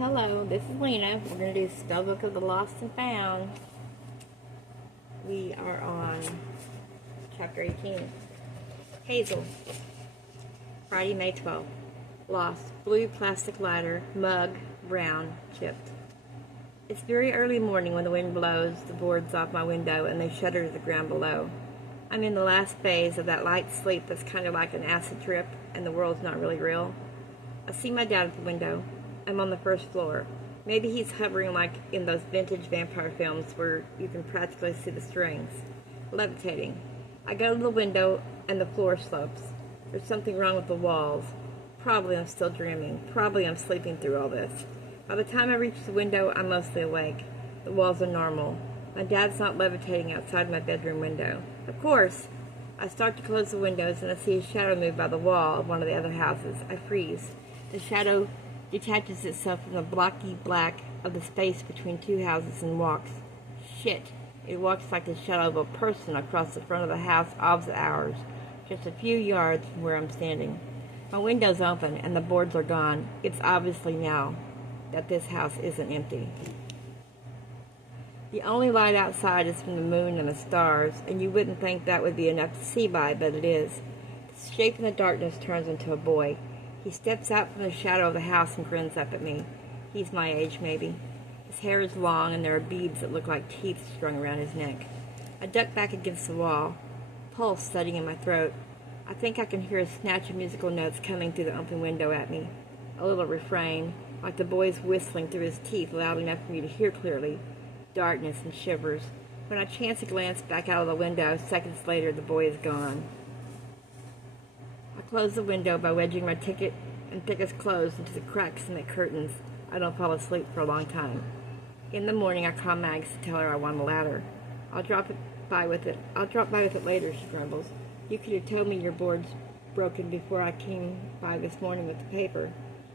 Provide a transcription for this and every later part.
Hello, this is Lena. We're going to do Spellbook of the Lost and Found. We are on Chapter 18. Hazel. Friday, May 12th. Lost. Blue plastic lighter, mug, brown, chipped. It's very early morning when the wind blows the boards off my window and they shudder to the ground below. I'm in the last phase of that light sleep that's kind of like an acid trip and the world's not really real. I see my dad at the window. I'm on the first floor. Maybe he's hovering like in those vintage vampire films where you can practically see the strings. Levitating. I go to the window and the floor slopes. There's something wrong with the walls. Probably I'm still dreaming. Probably I'm sleeping through all this. By the time I reach the window, I'm mostly awake. The walls are normal. My dad's not levitating outside my bedroom window. Of course! I start to close the windows and I see a shadow move by the wall of one of the other houses. I freeze. The shadow detaches itself from the blocky black of the space between two houses and walks. Shit. It walks like the shadow of a person across the front of the house opposite ours, just a few yards from where I'm standing. My window's open and the boards are gone. It's obviously now that this house isn't empty. The only light outside is from the moon and the stars, and you wouldn't think that would be enough to see by, but it is. The shape in the darkness turns into a boy. He steps out from the shadow of the house and grins up at me. He's my age, maybe. His hair is long, and there are beads that look like teeth strung around his neck. I duck back against the wall, pulse thudding in my throat. I think I can hear a snatch of musical notes coming through the open window at me. A little refrain, like the boy's whistling through his teeth loud enough for me to hear clearly. Darkness and shivers. When I chance a glance back out of the window, seconds later, the boy is gone. I close the window by wedging my ticket and thickest clothes into the cracks in the curtains. I don't fall asleep for a long time. In the morning, I call Mags to tell her I want a ladder. I'll drop by with it later, she grumbles. You could have told me your board's broken before I came by this morning with the paper.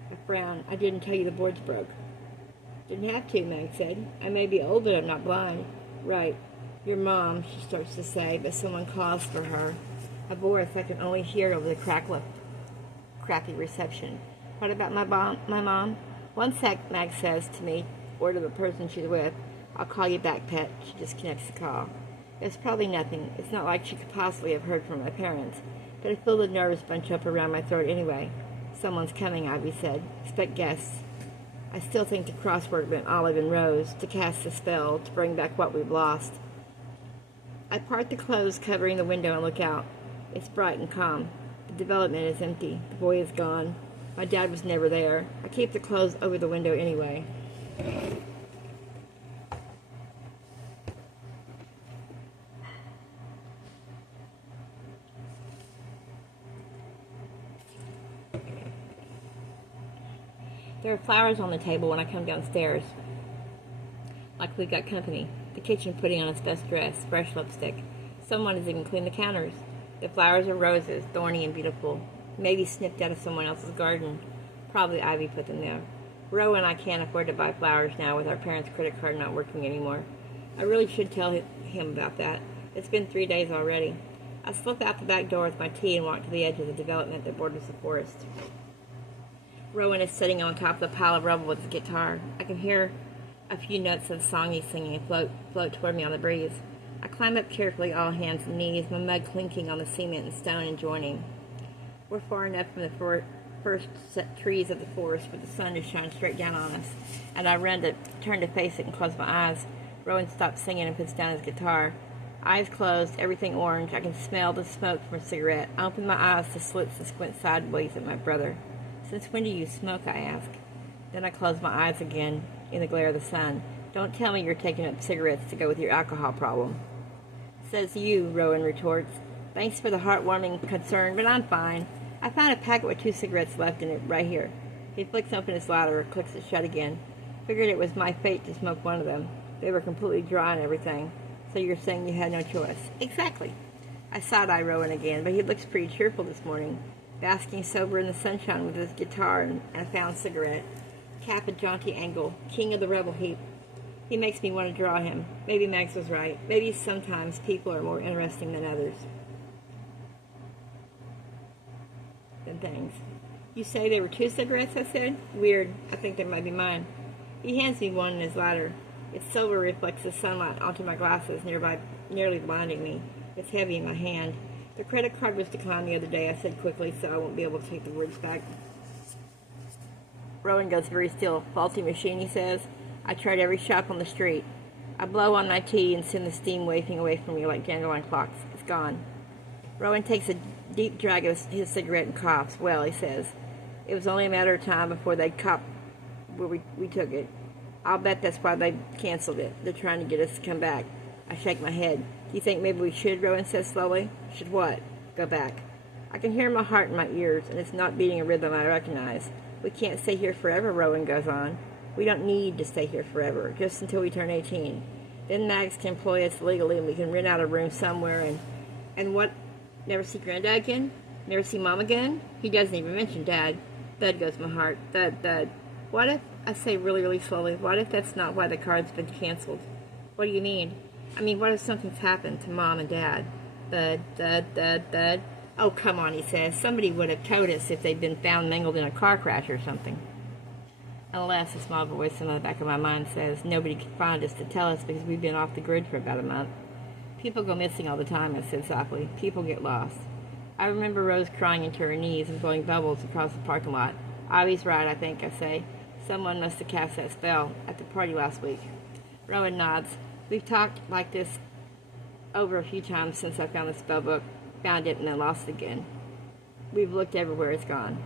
I frown. I didn't tell you the board's broke. Didn't have to, Mag said. I may be old, but I'm not blind. Right. Your mom, she starts to say, but someone calls for her. A voice I can only hear over the crappy reception. What about my mom? One sec, Mag says to me, or to the person she's with. I'll call you back, pet. She disconnects the call. It's probably nothing. It's not like she could possibly have heard from my parents. But I feel the nerves bunch up around my throat anyway. Someone's coming, Ivy said. Expect guests. I still think the crossword meant Olive and Rose, to cast a spell, to bring back what we've lost. I part the clothes covering the window and look out. It's bright and calm. The development is empty. The boy is gone. My dad was never there. I keep the clothes over the window anyway. There are flowers on the table when I come downstairs. Like we've got company. The kitchen putting on its best dress, fresh lipstick. Someone has even cleaned the counters. The flowers are roses, thorny and beautiful. Maybe snipped out of someone else's garden. Probably Ivy put them there. Ro and I can't afford to buy flowers now with our parents' credit card not working anymore. I really should tell him about that. It's been 3 days already. I slip out the back door with my tea and walk to the edge of the development that borders the forest. Rowan is sitting on top of the pile of rubble with his guitar. I can hear a few notes of the song he's singing float toward me on the breeze. I climb up carefully, all hands and knees, my mug clinking on the cement and stone and joining. We're far enough from the first set trees of the forest for the sun to shine straight down on us, and I turn to face it and close my eyes. Rowan stops singing and puts down his guitar. Eyes closed, everything orange. I can smell the smoke from a cigarette. I open my eyes to slits and squint sideways at my brother. Since when do you smoke? I ask. Then I close my eyes again in the glare of the sun. Don't tell me you're taking up cigarettes to go with your alcohol problem. Says you, Rowan retorts. Thanks for the heartwarming concern, but I'm fine. I found a packet with 2 cigarettes left in it right here. He flicks open his lighter, clicks it shut again. Figured it was my fate to smoke one of them. They were completely dry and everything. So you're saying you had no choice? Exactly. I side-eye Rowan again, but he looks pretty cheerful this morning. Basking sober in the sunshine with his guitar and a found cigarette. Cap a jaunty angle, king of the rebel heap. He makes me want to draw him. Maybe Max was right. Maybe sometimes people are more interesting than others. Than things. You say there were 2 cigarettes, I said. Weird. I think they might be mine. He hands me one in his lighter. Its silver reflects the sunlight onto my glasses, nearly blinding me. It's heavy in my hand. The credit card was declined the other day, I said quickly, so I won't be able to take the words back. Rowan goes very still. Faulty machine, he says. I tried every shop on the street. I blow on my tea and send the steam wafting away from me like dandelion clocks. It's gone. Rowan takes a deep drag of his cigarette and coughs. Well, he says, it was only a matter of time before they'd cop where we took it. I'll bet that's why they canceled it. They're trying to get us to come back. I shake my head. Do you think maybe we should, Rowan says slowly. Should what? Go back. I can hear my heart in my ears, and it's not beating a rhythm I recognize. We can't stay here forever, Rowan goes on. We don't need to stay here forever, just until we turn 18. Then Mags can employ us legally, and we can rent out a room somewhere, and what? Never see Granddad again? Never see Mom again? He doesn't even mention Dad. Thud goes my heart. Thud, thud. What if, I say really, really slowly, what if that's not why the card's been canceled? What do you mean? I mean, what if something's happened to Mom and Dad? Thud, thud, thud, thud. Oh, come on, he says. Somebody would have told us if they'd been found mangled in a car crash or something. Alas, a small voice in the back of my mind says, nobody could find us to tell us because we've been off the grid for about a month. People go missing all the time, I said softly. People get lost. I remember Rose crying into her knees and blowing bubbles across the parking lot. Ivy's right, I think, I say. Someone must have cast that spell at the party last week. Rowan nods. We've talked like this over a few times since I found the spellbook, found it, and then lost it again. We've looked everywhere, it's gone.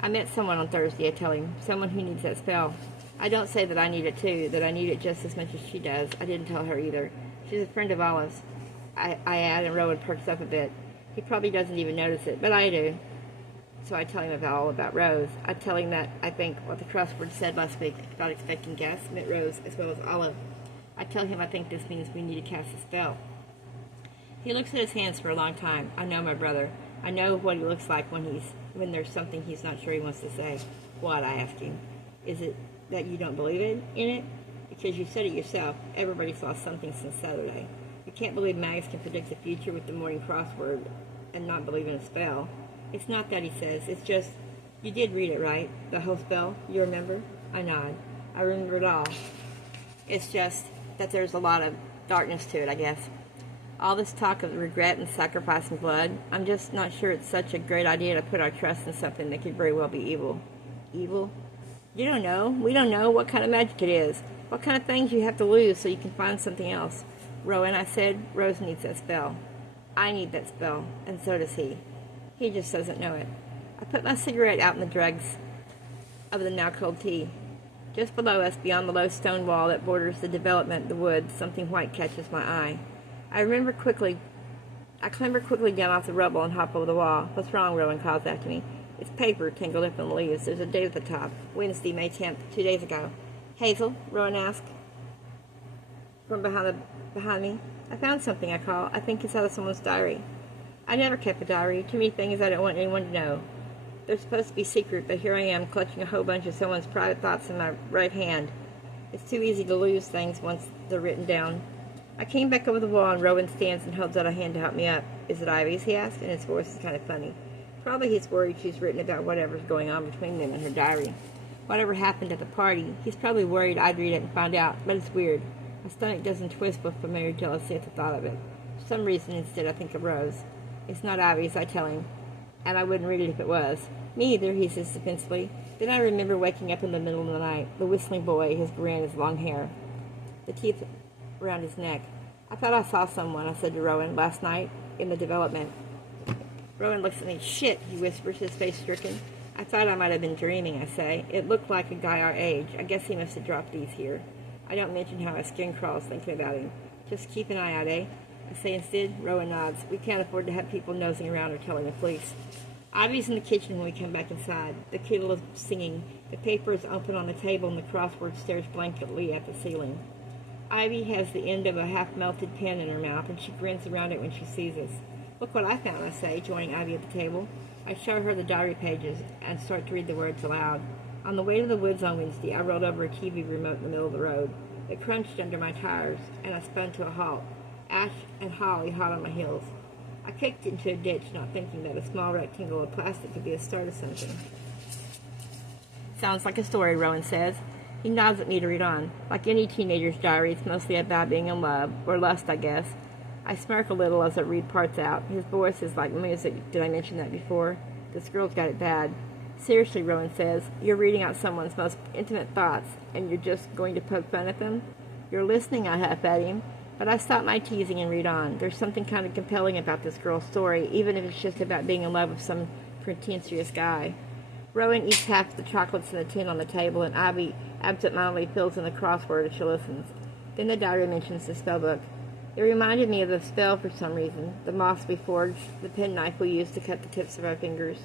I met someone on Thursday, I tell him. Someone who needs that spell. I don't say that I need it too, that I need it just as much as she does. I didn't tell her either. She's a friend of Olive's. I add, and Rowan perks up a bit. He probably doesn't even notice it, but I do. So I tell him all about Rose. I tell him that I think what the crossword said last week about expecting guests meant Rose as well as Olive. I tell him I think this means we need to cast a spell. He looks at his hands for a long time. I know my brother. I know what he looks like when there's something he's not sure he wants to say. What? I ask him. Is it that you don't believe in it? Because you said it yourself. Everybody saw something since Saturday. You can't believe Mags can predict the future with the morning crossword and not believe in a spell. It's not that, he says. It's just, you did read it, right? The whole spell? You remember? I nod. I remember it all. It's just that there's a lot of darkness to it, I guess. All this talk of regret and sacrificing blood, I'm just not sure it's such a great idea to put our trust in something that could very well be evil. Evil? You don't know. We don't know what kind of magic it is. What kind of things you have to lose so you can find something else. Rowan, I said, Rose needs that spell. I need that spell, and so does he. He just doesn't know it. I put my cigarette out in the dregs of the now cold tea. Just below us, beyond the low stone wall that borders the development, the woods, something white catches my eye. I clamber quickly down off the rubble and hop over the wall. What's wrong? Rowan calls after me. It's paper tangled up in the leaves. There's a date at the top. Wednesday, May 10th, 2 days ago. Hazel? Rowan asked from behind me. I found something, I call. I think it's out of someone's diary. I never kept a diary. Too many things I don't want anyone to know. They're supposed to be secret, but here I am clutching a whole bunch of someone's private thoughts in my right hand. It's too easy to lose things once they're written down. I came back over the wall and Rowan stands and holds out a hand to help me up. Is it Ivy's? He asked, and his voice is kind of funny. Probably he's worried she's written about whatever's going on between them in her diary. Whatever happened at the party, he's probably worried I'd read it and find out, but it's weird. My stomach doesn't twist with familiar jealousy at the thought of it. For some reason, instead, I think of Rose. It's not Ivy's, I tell him, and I wouldn't read it if it was. Me either, he says defensively. Then I remember waking up in the middle of the night, the whistling boy, his grin, his long hair, the teeth around his neck. I thought I saw someone, I said to Rowan, last night, in the development. Rowan looks at me. Shit, he whispers, his face stricken. I thought I might have been dreaming, I say. It looked like a guy our age. I guess he must have dropped these here. I don't mention how my skin crawls thinking about him. Just keep an eye out, eh? I say instead. Rowan nods. We can't afford to have people nosing around or telling the police. Ivy's in the kitchen when we come back inside. The kettle is singing. The paper is open on the table and the crossword stares blankly at the ceiling. Ivy has the end of a half-melted pen in her mouth, and she grins around it when she sees us. Look what I found, I say, joining Ivy at the table. I show her the diary pages and start to read the words aloud. On the way to the woods on Wednesday, I rolled over a TV remote in the middle of the road. It crunched under my tires, and I spun to a halt. Ash and holly hot on my heels. I kicked into a ditch, not thinking that a small rectangle of plastic could be the start of something. Sounds like a story, Rowan says. He nods at me to read on. Like any teenager's diary, it's mostly about being in love, or lust, I guess. I smirk a little as I read parts out. His voice is like music. Did I mention that before? This girl's got it bad. Seriously, Rowan says, you're reading out someone's most intimate thoughts, and you're just going to poke fun at them? You're listening, I huff at him. But I stop my teasing and read on. There's something kind of compelling about this girl's story, even if it's just about being in love with some pretentious guy. Rowan eats half the chocolates in the tin on the table, and Ivy absentmindedly fills in the crossword as she listens. Then the diary mentions the spellbook. It reminded me of the spell for some reason, the moss we forged, the penknife we used to cut the tips of our fingers.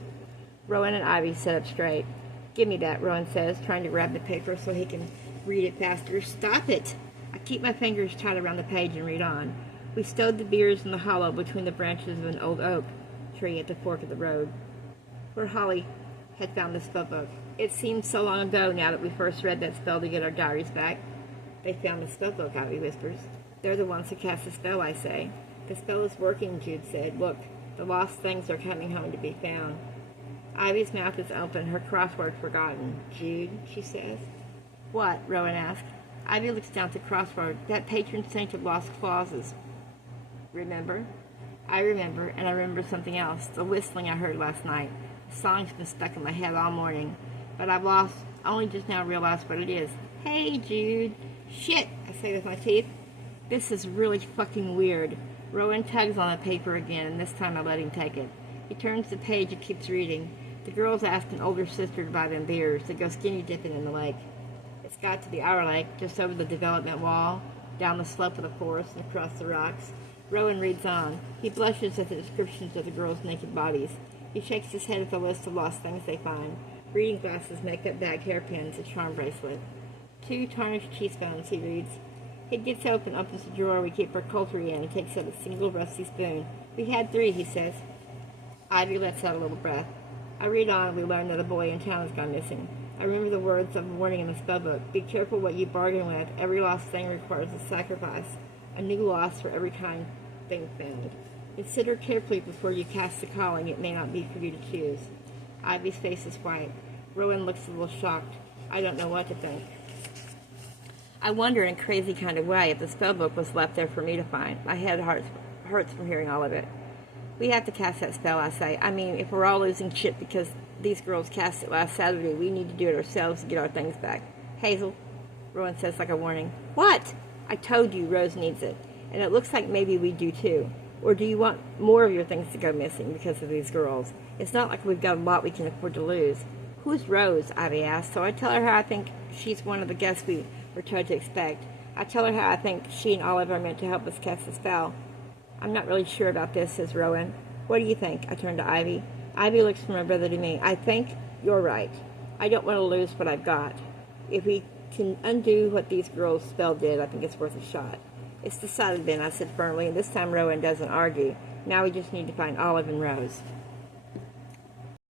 Rowan and Ivy sit up straight. Give me that, Rowan says, trying to grab the paper so he can read it faster. Stop it! I keep my fingers tight around the page and read on. We stowed the beers in the hollow between the branches of an old oak tree at the fork of the road, where Holly had found the spellbook. It seems so long ago now that we first read that spell to get our diaries back. They found the spellbook, Ivy whispers. They're the ones who cast the spell, I say. The spell is working, Jude said. Look, the lost things are coming home to be found. Ivy's mouth is open, her crossword forgotten. Jude, she says. What? Rowan asked. Ivy looks down at the crossword. That patron saint of lost clauses. Remember? I remember, and I remember something else. The whistling I heard last night. The song's been stuck in my head all morning. But I've only just now realized what it is. Hey, Jude. Shit, I say with my teeth. This is really fucking weird. Rowan tugs on the paper again, and this time I let him take it. He turns the page and keeps reading. The girls ask an older sister to buy them beers to go skinny dipping in the lake. It's got to be our lake, just over the development wall, down the slope of the forest and across the rocks. Rowan reads on. He blushes at the descriptions of the girls' naked bodies. He shakes his head at the list of lost things they find. Reading glasses, makeup bag, hairpins, a charm bracelet. 2 tarnished teaspoons, he reads. He gets up and opens the drawer we keep our cutlery in and takes out a single rusty spoon. We had 3, he says. Ivy lets out a little breath. I read on and we learn that a boy in town has gone missing. I remember the words of a warning in the spellbook. Be careful what you bargain with. Every lost thing requires a sacrifice. A new loss for every kind thing found. Consider carefully before you cast the calling. It may not be for you to choose. Ivy's face is white. Rowan looks a little shocked. I don't know what to think. I wonder in a crazy kind of way if the spellbook was left there for me to find. My head hurts from hearing all of it. We have to cast that spell, I say. I mean, if we're all losing shit because these girls cast it last Saturday, we need to do it ourselves to get our things back. Hazel, Rowan says like a warning. What? I told you Rose needs it. And it looks like maybe we do too. Or do you want more of your things to go missing because of these girls? It's not like we've got a lot we can afford to lose. Who's Rose? Ivy asks. So I tell her how I think she's one of the guests we were told to expect. I tell her how I think she and Olive are meant to help us cast the spell. I'm not really sure about this, says Rowan. What do you think? I turn to Ivy. Ivy looks from her brother to me. I think you're right. I don't want to lose what I've got. If we can undo what these girls' spell did, I think it's worth a shot. It's decided then, I said firmly, and this time Rowan doesn't argue. Now we just need to find Olive and Rose.